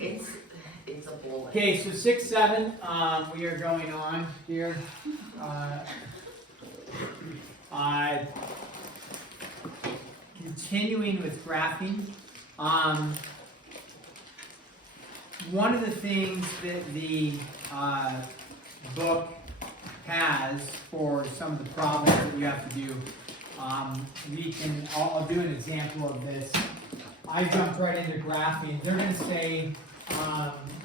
It's a bullet. Okay, so 6, 7, we are going on here. Continuing with graphing. One of the things that the book has for some of the problems that we have to do, I'll do an example of this. I jumped right into graphing. They're going to say,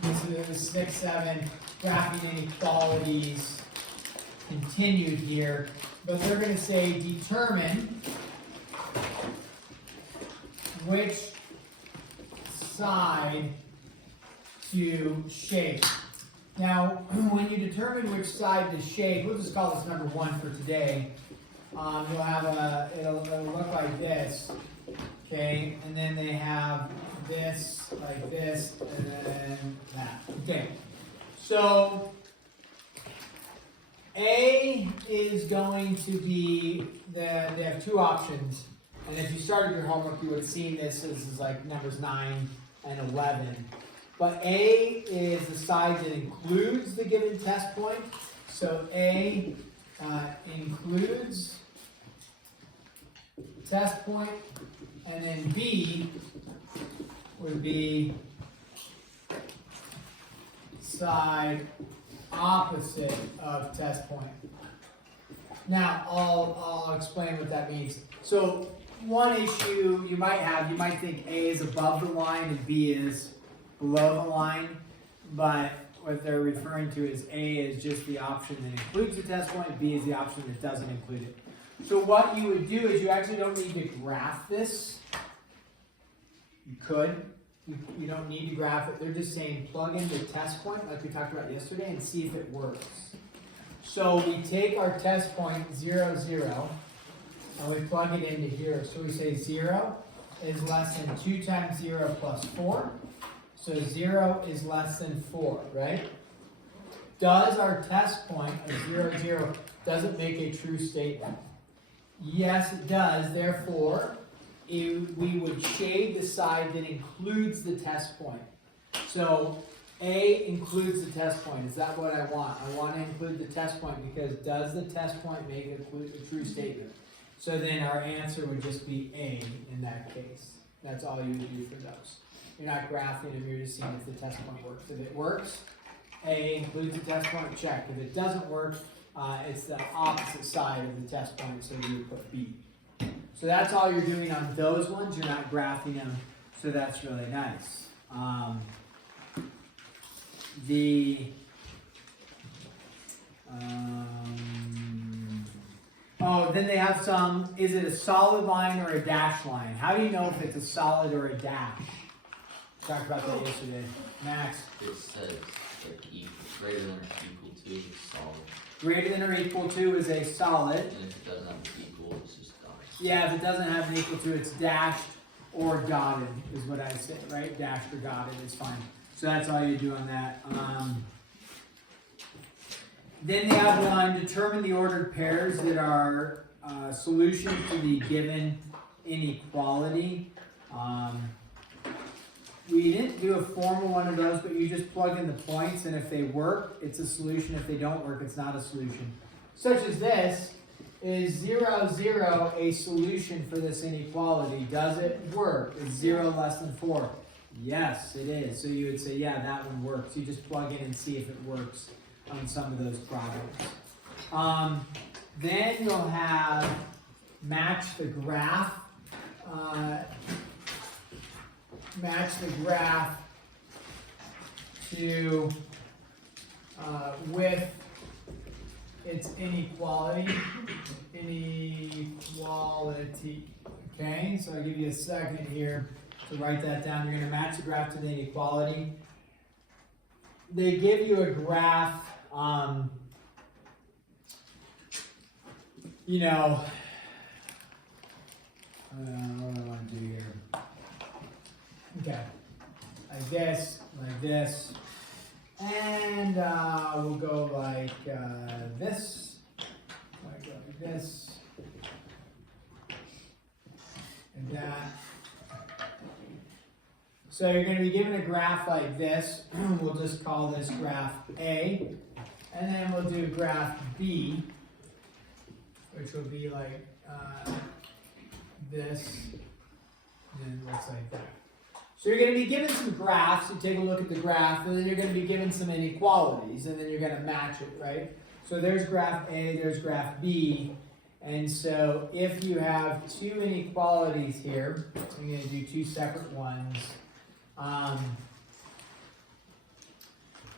this is 6, 7, graphing inequalities continued here, but they're going to say determine which side to shade. Now, when you determine which side to shade, we'll just call this number 1 for today. You'll have it'll look like this, okay, and then they have this, like this, and then that. Okay, so A is going to be, they have 2 options, and if you started your homework, you would have seen this as like numbers 9 and 11. But A is the side that includes the given test point. So A includes test point, and then B would be side opposite of test point. Now, I'll explain what that means. So one issue you might think A is above the line and B is below the line, but what they're referring to is A is just the option that includes the test point, B is the option that doesn't include it. So what you would do is you actually don't need to graph this. You could. You don't need to graph it. They're just saying plug in the test point like we talked about yesterday and see if it works. So we take our test point 0, 0 and we plug it into here. So we say 0 is less than 2 times 0 plus 4. So 0 is less than 4, right? Does our test point of 0, 0, does it make a true statement? Yes, it does. Therefore, we would shade the side that includes the test point. So A includes the test point. Is that what I want? I want to include the test point because does the test point make a true statement? So then our answer would just be A in that case. That's all you would do for those. You're not graphing them, you're just seeing if the test point works. If it works, A includes the test point, check. If it doesn't work, it's the opposite side of the test point, so you would put B. So that's all you're doing on those ones, you're not graphing them, so that's really nice. Then they have some, is it a solid line or a dashed line? How do you know if it's a solid or a dash? We talked about that yesterday. Max? It says like greater than or equal to is solid. Greater than or equal to is a solid. And if it doesn't have an equal, it's just dashed. Yeah, if it doesn't have an equal to, it's dashed or dotted is what I say, right? Dashed or dotted is fine. So that's all you do on that. Then they have one, determine the ordered pairs that are solutions to the given inequality. We didn't do a formal one of those, but you just plug in the points, and if they work, it's a solution. If they don't work, it's not a solution. Such as this, is 0, 0 a solution for this inequality? Does it work? Is 0 less than 4? Yes, it is. So you would say, yeah, that one works. You just plug in and see if it works on some of those problems. Then you'll have match the graph. Match the graph to with its inequality. Okay, so I'll give you a second here to write that down. You're going to match the graph to the inequality. They give you a graph, you know, what do I want to do here? Okay, like this, and we'll go like this, like this, and that. So you're going to be given a graph like this. We'll just call this graph A. And then we'll do graph B, which will be like this. And then it looks like that. So you're going to be given some graphs. You take a look at the graph, and then you're going to be given some inequalities, and then you're going to match it, right? So there's graph A, there's graph B. And so if you have two inequalities here, I'm going to do two separate ones.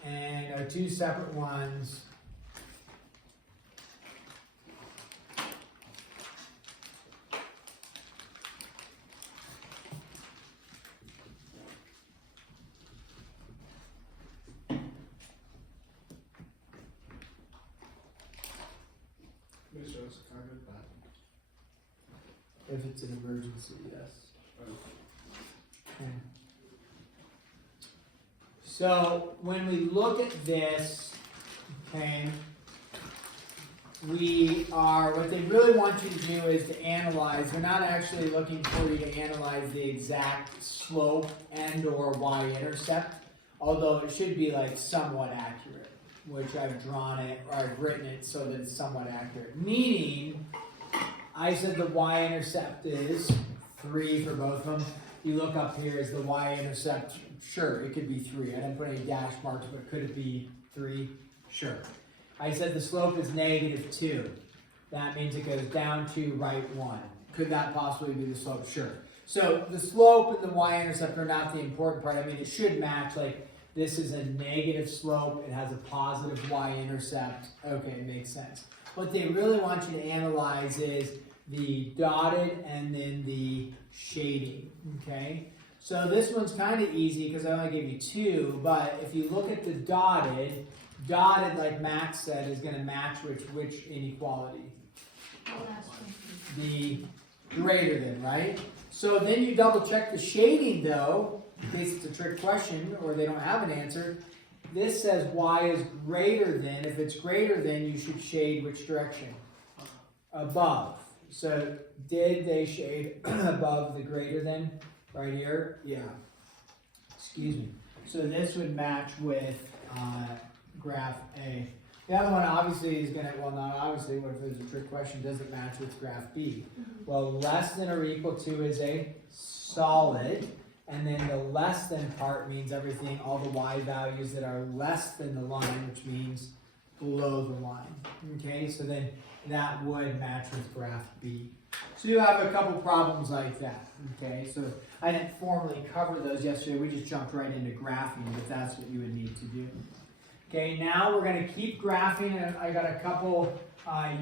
And our two separate ones if it's an emergency, yes. Okay. So when we look at this, okay, what they really want you to do is to analyze. They're not actually looking for you to analyze the exact slope and or y-intercept, although it should be like somewhat accurate, which I've drawn it, or I've written it so that it's somewhat accurate. Meaning, I said the y-intercept is 3 for both of them. You look up here, is the y-intercept, sure, it could be 3. I didn't put any dash marks, but could it be 3? Sure. I said the slope is -2. That means it goes down 2, right 1. Could that possibly be the slope? Sure. So the slope and the y-intercept are not the important part. I mean, it should match, like this is a negative slope, it has a positive y-intercept. Okay, it makes sense. What they really want you to analyze is the dotted and then the shading, okay? So this one's kind of easy because I only gave you 2, but if you look at the dotted, like Max said, is going to match which inequality? The greater than, right? So then you double check the shading though, in case it's a trick question or they don't have an answer. This says y is greater than. If it's greater than, you should shade which direction? Above. So did they shade above the greater than right here? Yeah. Excuse me. So this would match with graph A. The other one obviously is going to, well not obviously, what if there's a trick question, does it match with graph B? Well, less than or equal to is a solid. And then the less than part means everything, all the y values that are less than the line, which means below the line. Okay, so then that would match with graph B. So you have a couple problems like that. Okay, so I didn't formally cover those yesterday. We just jumped right into graphing, but that's what you would need to do. Okay, now we're going to keep graphing, and I got a couple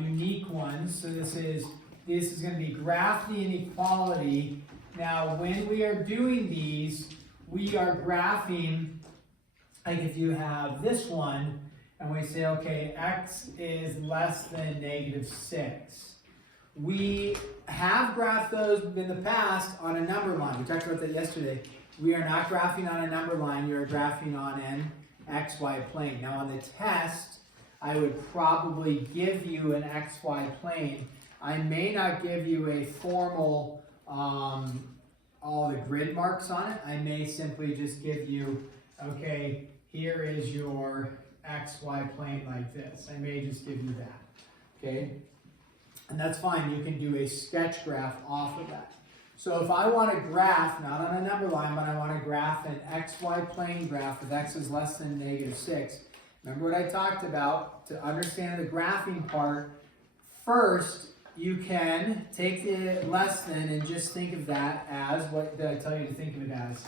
unique ones. So this is going to be graph the inequality. Now, when we are doing these, we are graphing, like if you have this one, and we say, okay, x is less than -6. We have graphed those in the past on a number line. We talked about that yesterday. We are not graphing on a number line, you are graphing on an xy plane. Now on the test, I would probably give you an xy plane. I may not give you a formal all the grid marks on it. I may simply just give you, okay, here is your XY plane like this. I may just give you that, okay? And that's fine, you can do a sketch graph off of that. So if I want to graph, not on a number line, but I want to graph an XY plane graph with x is less than -6. Remember what I talked about? To understand the graphing part, first, you can take the less than and just think of that as, what did I tell you to think of it as?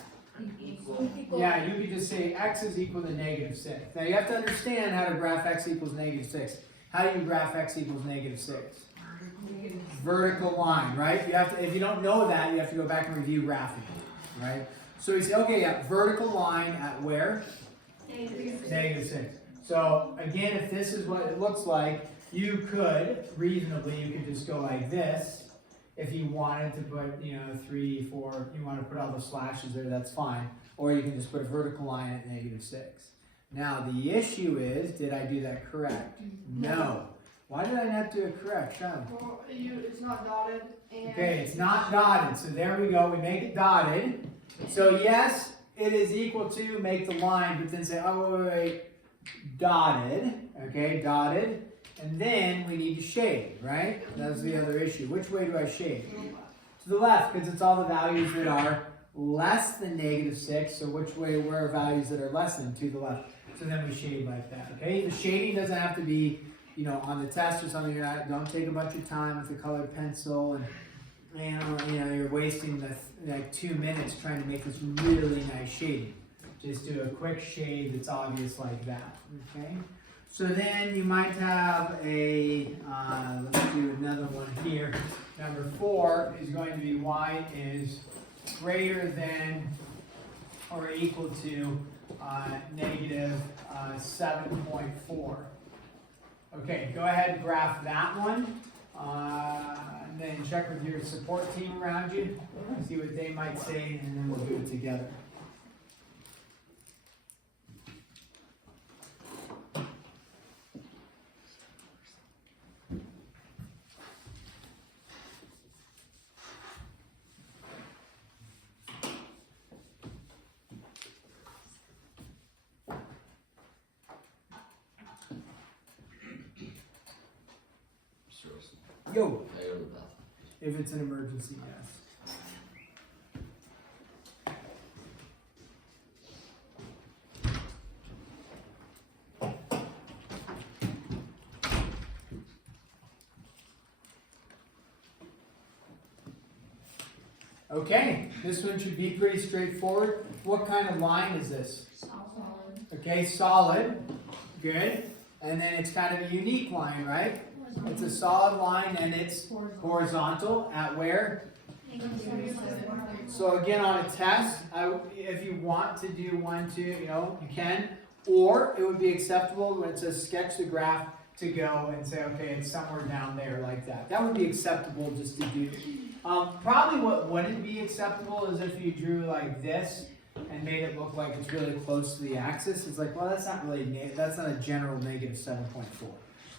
Equal. Yeah, you could just say x is equal to -6. Now you have to understand how to graph x equals -6. How do you graph x equals -6? Vertical line, right? You have to, if you don't know that, you have to go back and review graphing, right? So we say, okay, yeah, vertical line at where? -6. So again, if this is what it looks like, you could, reasonably, you could just go like this. If you wanted to put, 3, 4, you want to put all the slashes there, that's fine. Or you can just put a vertical line at -6. Now, the issue is, did I do that correct? No. Why did I not do it correct, Sean? Well, it's not dotted. And Okay, it's not dotted, so there we go, we make it dotted. So yes, it is equal to, make the line, but then say, oh, wait, dotted, okay, dotted, and then we need to shade, right? That's the other issue. Which way do I shade? To the left, because it's all the values that are less than -6, so which way, where are values that are less than? To the left. So then we shade like that, okay? The shading doesn't have to be, you know, on the test or something. Don't take a bunch of time with a colored pencil and you know, you're wasting like 2 minutes trying to make this really nice shading. Just do a quick shade that's obvious like that, okay? So then you might have a, let's do another one here. Number 4 is going to be y is greater than or equal to negative 7.4. Okay, go ahead and graph that one. And then check with your support team around you, see what they might say, and then we'll do it together. Yo, I go to the bathroom. if it's an emergency, yes. Okay, this one should be pretty straightforward. What kind of line is this? Solid. Okay, solid, good. And then it's kind of a unique line, right? It's a solid line and it's horizontal at where? So again, on a test, if you want to do 1, 2, you know, you can. Or it would be acceptable when it says sketch the graph to go and say, okay, it's somewhere down there like that. That would be acceptable just to do. Probably what wouldn't be acceptable is if you drew like this and made it look like it's really close to the axis. It's like, well, that's not really, that's not a general negative 7.4.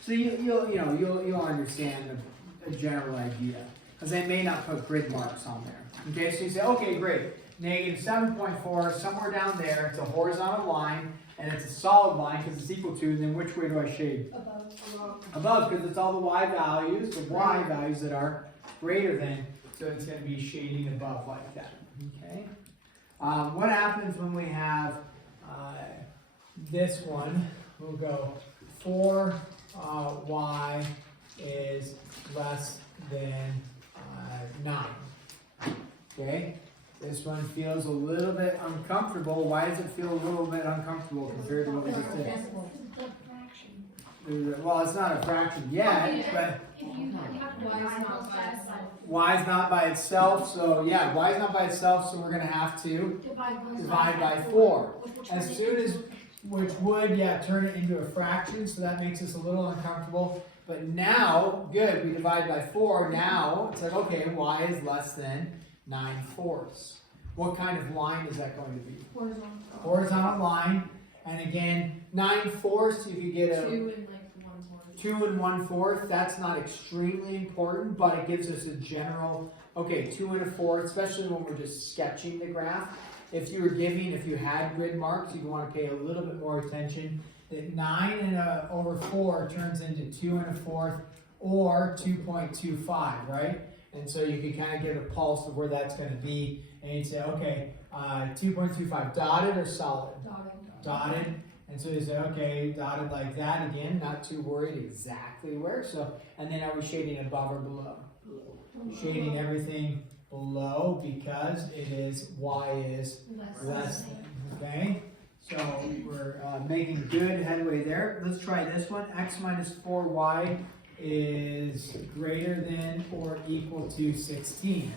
So you'll understand a general idea, because they may not put grid marks on there. Okay, so you say, okay, great, negative 7.4, somewhere down there, it's a horizontal line, and it's a solid line because it's equal to, and then which way do I shade? Above. Above, because it's all the y values that are greater than, so it's going to be shading above like that. Okay. What happens when we have this one? We'll go 4. Y is less than 9. Okay, this one feels a little bit uncomfortable. Why does it feel a little bit uncomfortable compared to what we just did? Well, it's not a fraction yet, but y is not by itself. So yeah, y is not by itself. So we're going to have to divide by 4. As soon as which would, turn it into a fraction, so that makes us a little uncomfortable. But now, good, we divide by 4. Now, it's like, okay, y is less than 9/4. What kind of line is that going to be? Horizontal. Horizontal line. And again, 9/4, you could get a 2 and 1/4. That's not extremely important, but it gives us a general, okay, 2 1/4, especially when we're just sketching the graph. If you had grid marks, you'd want to pay a little bit more attention. That 9 over 4 turns into 2 1/4 or 2.25, right? And so you can kind of get a pulse of where that's going to be, and you'd say, okay, 2.25, dotted or solid? Dotted. And so you say, okay, dotted like that. Again, not too worried exactly where. So, and then are we shading above or below? Shading everything below because it is y is less than. Okay, so we're making good headway there. Let's try this one. X minus 4y is greater than or equal to 16.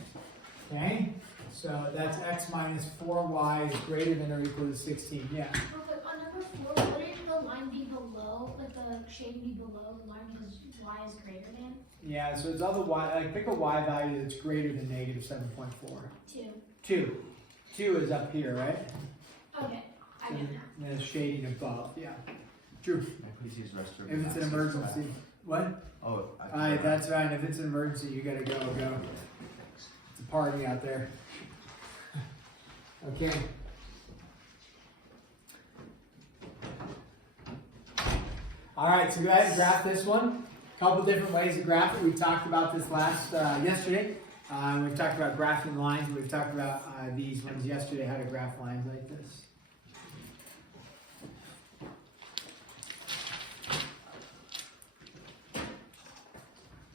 Okay, so that's x minus 4y is greater than or equal to 16. Yeah. But on number 4, wouldn't the line be below, like the shade be below the line because y is greater than? Yeah, so it's all the y, like pick a y value that's greater than negative 7.4. 2. 2 is up here, right? Okay, I get that. And then it's shading above, yeah. True. Please use restroom. If it's an emergency. What? Oh, Alright, that's right. If it's an emergency, you gotta go. It's a party out there. Okay. All right, so go ahead and graph this one. A couple different ways to graph it. We talked about this yesterday. We've talked about graphing lines. We've talked about these ones yesterday, how to graph lines like this.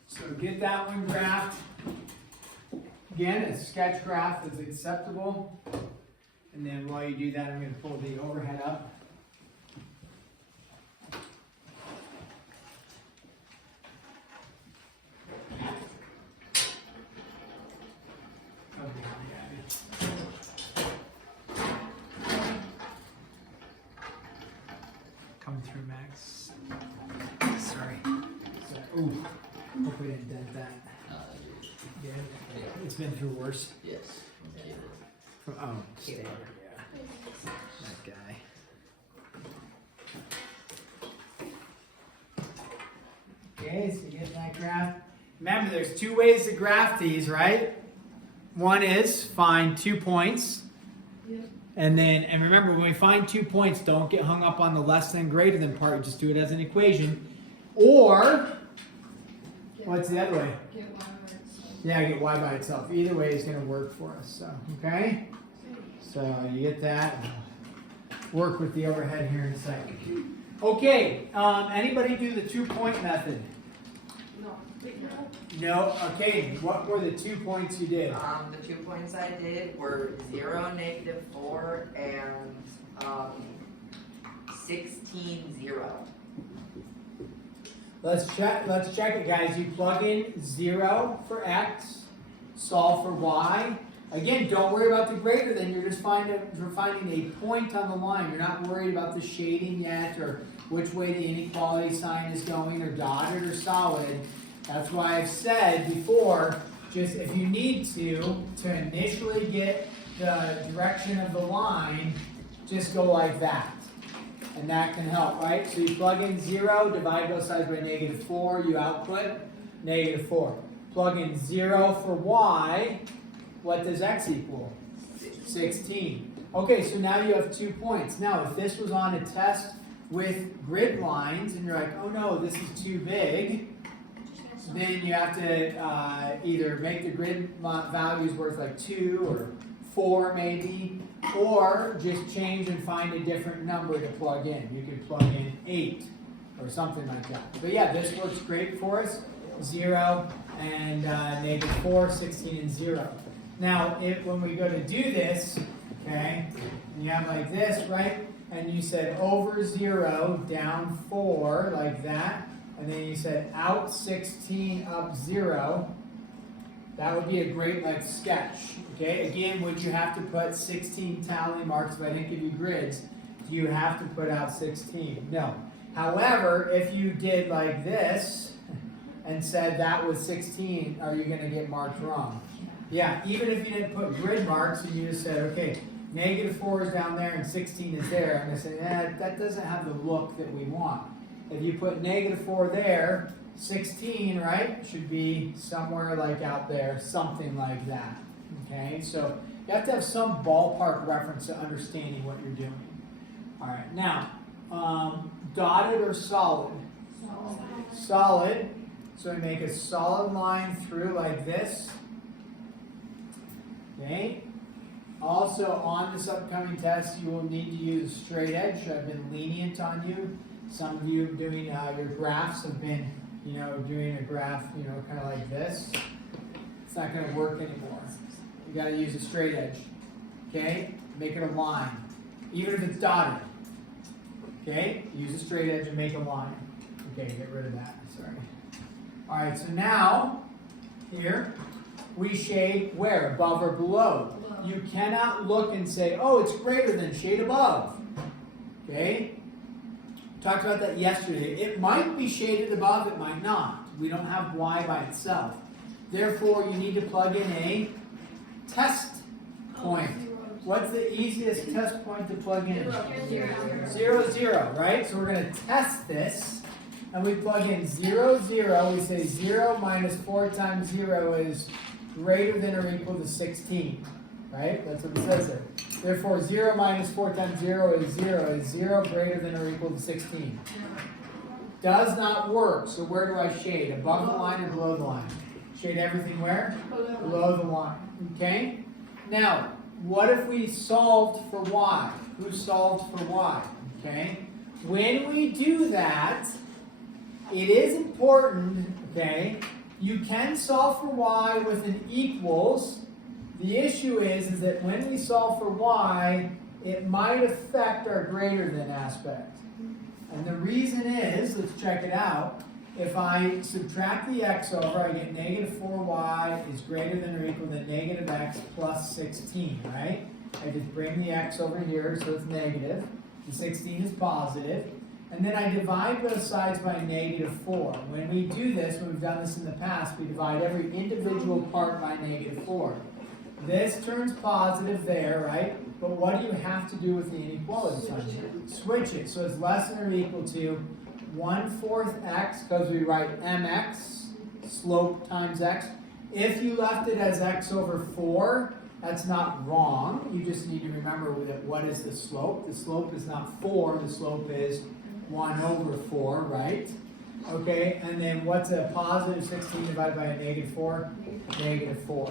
So get that one graphed. Again, a sketch graph is acceptable. And then while you do that, I'm going to pull the overhead up. Come through, Max. Sorry. Ooh, hope we didn't dent that. Yeah, it's been through worse. Yes. Oh, stay there, yeah. That guy. Okay, so you get that graph. Remember, there's two ways to graph these, right? One is find 2 points. And remember, when we find 2 points, don't get hung up on the less than greater than part. Just do it as an equation. Or, what's the other way? Get y by itself. Yeah, get y by itself. Either way is going to work for us. So, okay? So you get that. Work with the overhead here in a second. Okay, anybody do the 2-point method? No. No? Okay, what were the 2 points you did? The 2 points I did were 0, -4, and 16, 0. Let's check it, guys. You plug in 0 for x, solve for y. Again, don't worry about the greater than. You're just finding a point on the line. You're not worried about the shading yet, or which way the inequality sign is going, or dotted or solid. That's why I've said before, just if you need to initially get the direction of the line, just go like that. And that can help, right? So you plug in 0, divide both sides by -4, you output -4. Plug in 0 for y, what does x equal? 16. Okay, so now you have 2 points. Now, if this was on a test with grid lines, and you're like, oh no, this is too big, then you have to either make the grid values worth like 2 or 4 maybe, or just change and find a different number to plug in. You could plug in 8 or something like that. But yeah, this works great for us. 0 and -4, 16 and 0. Now, when we go to do this, okay, you have like this, right? And you said over 0, down 4, like that. And then you said out 16, up 0. That would be a great like sketch. Okay, again, would you have to put 16 tally marks if I didn't give you grids? Do you have to put out 16? No. However, if you did like this and said that was 16, are you going to get marked wrong? Yeah, even if you didn't put grid marks and you just said, okay, -4 is down there and 16 is there, I'm going to say, that doesn't have the look that we want. If you put -4 there, 16, right, should be somewhere like out there, something like that. Okay, so you have to have some ballpark reference to understanding what you're doing. All right, now, dotted or solid? Solid. So we make a solid line through like this. Okay. Also, on this upcoming test, you will need to use a straight edge. I've been lenient on you. Some of you doing your graphs have been, doing a graph, kind of like this. It's not going to work anymore. You got to use a straight edge. Okay? Make it a line. Even if it's dotted. Okay? Use a straight edge and make a line. Okay, get rid of that. Sorry. All right, so now, here, we shade where? Above or below? You cannot look and say, oh, it's greater than, shade above. Okay? Talked about that yesterday. It might be shaded above, it might not. We don't have y by itself. Therefore, you need to plug in a test point. What's the easiest test point to plug in? 0, 0, right? So we're going to test this. And we plug in 0, 0. We say 0 minus 4 times 0 is greater than or equal to 16. Right? That's what it says there. Therefore, 0 minus 4 times 0 is 0. Is 0 greater than or equal to 16? Does not work. So where do I shade? Above the line or below the line? Shade everything where? Below the line. Okay? Now, what if we solved for y? Who solved for y? Okay? When we do that, it is important, okay? You can solve for y with an equals. The issue is that when we solve for y, it might affect our greater than aspect. And the reason is, let's check it out. If I subtract the x over, I get negative 4y is greater than or equal to negative x plus 16, right? I just bring the x over here, so it's negative. The 16 is positive. And then I divide both sides by negative 4. When we do this, when we've done this in the past, we divide every individual part by negative 4. This turns positive there, right? But what do you have to do with the inequality sign? Switch it. So it's less than or equal to 1/4 x, because we write mx, slope times x. If you left it as x over 4, that's not wrong. You just need to remember that what is the slope? The slope is not 4, the slope is 1/4, right? Okay, and then what's a positive 16 divided by a negative 4? Negative 4.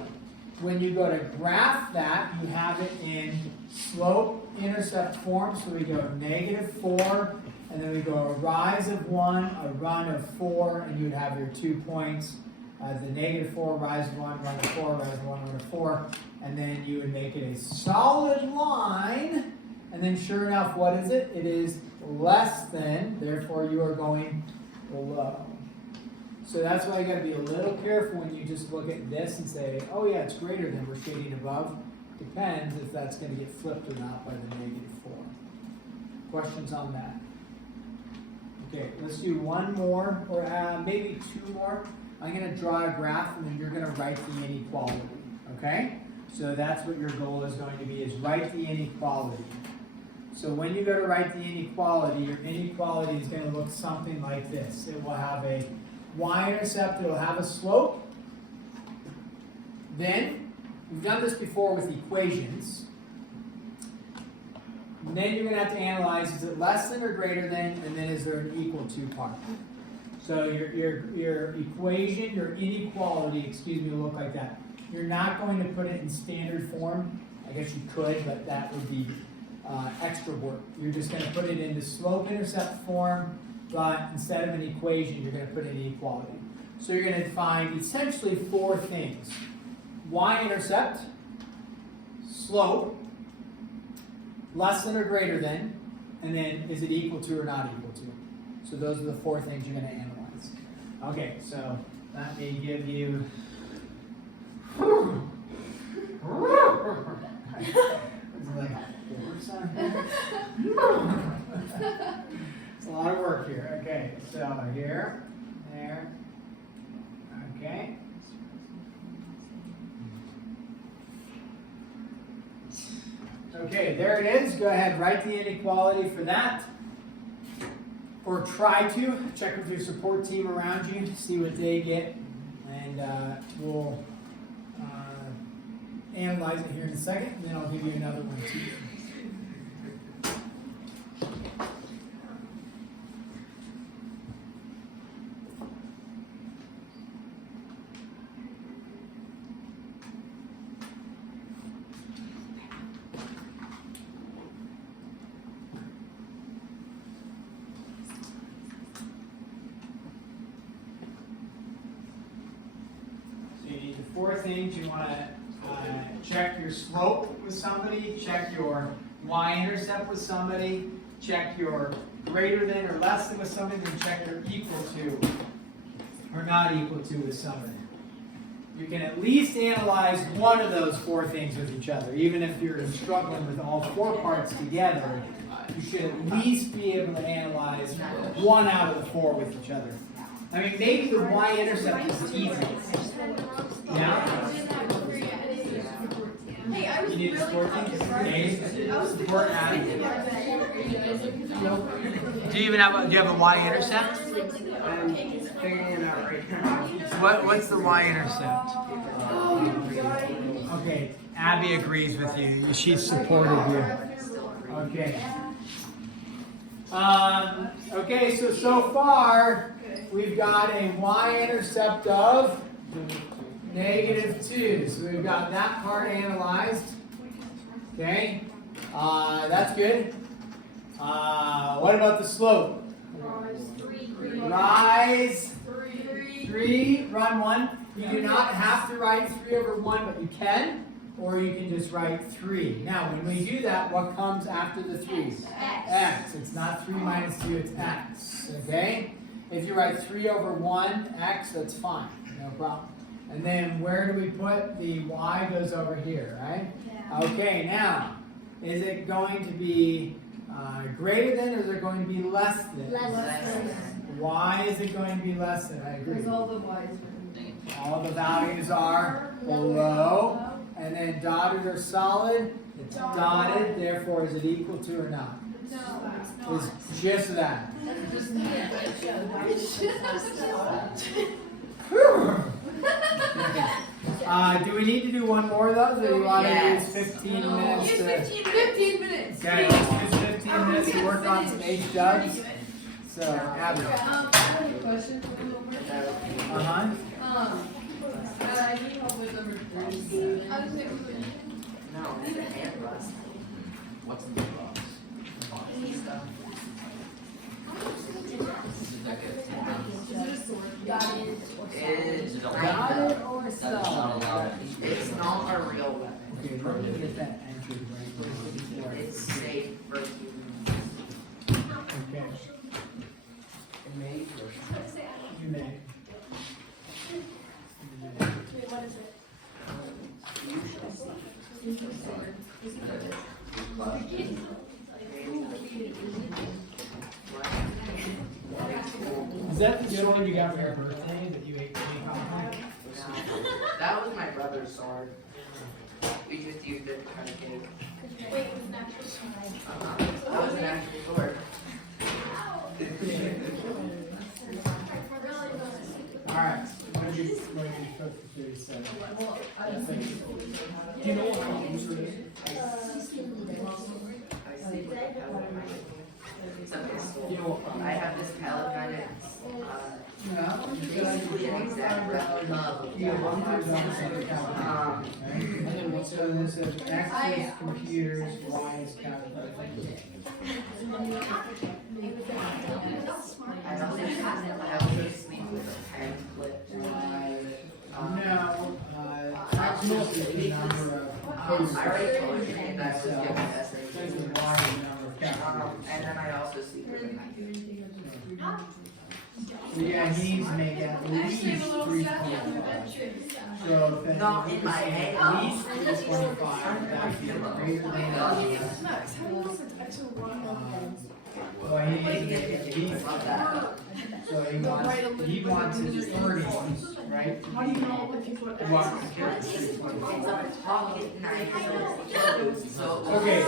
When you go to graph that, you have it in slope-intercept form, so we go negative 4, and then we go a rise of 1, a run of 4, and you'd have your 2 points. The negative 4, rise of 1, run of 4, rise of 1, run of 4, and then you would make it a solid line, and then sure enough, what is it? It is less than, therefore you are going below. So that's why you got to be a little careful when you just look at this and say, oh yeah, it's greater than, we're shading above. Depends if that's going to get flipped or not by the negative 4. Questions on that? Okay, let's do one more, or maybe 2 more. I'm going to draw a graph, and then you're going to write the inequality, okay? So that's what your goal is going to be, is write the inequality. So when you go to write the inequality, your inequality is going to look something like this. It will have a y-intercept, it will have a slope. Then, we've done this before with equations. And then you're going to have to analyze, is it less than or greater than, and then is there an equal to part? So your equation, your inequality, will look like that. You're not going to put it in standard form. I guess you could, but that would be extra work. You're just going to put it into slope-intercept form, but instead of an equation, you're going to put in inequality. So you're going to find essentially 4 things. Y-intercept, slope, less than or greater than, and then is it equal to or not equal to? So those are the 4 things you're going to analyze. Okay, so let me give you... It's a lot of work here. Okay, so here, there, okay. Okay, there it is. Go ahead, write the inequality for that. Or try to. Check with your support team around you, see what they get, and we'll analyze it here in a second, and then I'll give you another one too. So you need the 4 things. You want to check your slope with somebody, check your y-intercept with somebody, check your greater than or less than with somebody, then check your equal to or not equal to with somebody. You can at least analyze one of those 4 things with each other. Even if you're struggling with all 4 parts together, you should at least be able to analyze 1 out of the 4 with each other. I mean, maybe the y-intercept is the easiest. Yeah? Hey, I was You need really a support team? Support Adam. Do you have a y-intercept? I'm figuring it out right now. What's the y-intercept? Okay, Abby agrees with you. She's supported you. Okay. Okay, so far, we've got a y-intercept of -2. So we've got that part analyzed. Okay, that's good. What about the slope? Rise 3, run 1. You do not have to write 3/1, but you can, or you can just write 3. Now, when we do that, what comes after the 3? X. It's not 3 minus 2, it's x. Okay? If you write 3/1 x, that's fine. No problem. And then where do we put the y goes over here, right? Okay, now, is it going to be greater than, or is it going to be less than? Less than. Why is it going to be less than? I agree. Because all the y's All the values are below, and then dotted or solid? It's dotted, therefore is it equal to or not? No. It's just that. Do we need to do one more of those, or do you want to Yes. use 15 minutes? Use to- 15 minutes. Okay, let's use 15 minutes to work on some H dubs. So, Abby. I have a question for the homework. Uh-huh. I need help with number 3. I was thinking, No, it's a hand rust. What's in the box? is it a sword? It's Got it or That's so? not allowed. It's not a real weapon. Okay, let me get that entered right. It's safe for humans. Okay. You may. Is that the good one you got for your birthday that you ate cake off of? That was my brother's sword. We just used it to cut a cake. Wait, it was an actual slide. That was an actual sword. Alright, what did you cook for 37? Well, I don't Do think. you know what my user is? I sleep with a pellet gun. It's a pistol. You know what? I have this pellet gun. It's No. basically an exact replica of You have one person on the center calculator. Um, And then what's so this is X is computers, Y is calculator. I also sleep with a pen clip to my. No, maximal is the number of posts. I write poetry and I was given essays. There's a Y number of calculators. And then I also sleep with a knife. So yeah, he needs to make at least 325. So if Not in my head. at least 325, that would be greater than well, he needs to make at least that. So he wants his earnings, right? How do you know what you put? He wants to carry It's 325. a pocket knife. So. Okay,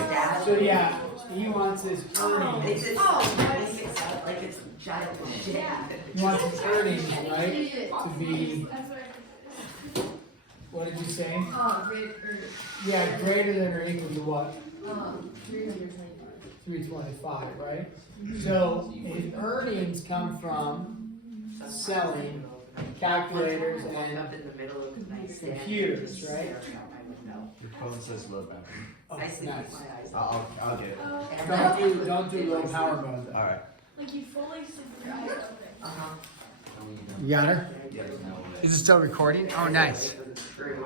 so yeah, he wants his Makes earnings. it make it sound like it's giant shit. He wants his earnings, right, to be, what did you say? Yeah, greater than or equal to what? 325, right? So his earnings come from selling calculators and Up in the middle of the night. computers, right? Your phone says low battery. Oh, I sleep nice. with my eyes. I'll get it. Don't do low power mode. All right. Like you fully sleep with your eyes open. Uh-huh. You got her? Yeah. Is it still recording? Oh, nice. True.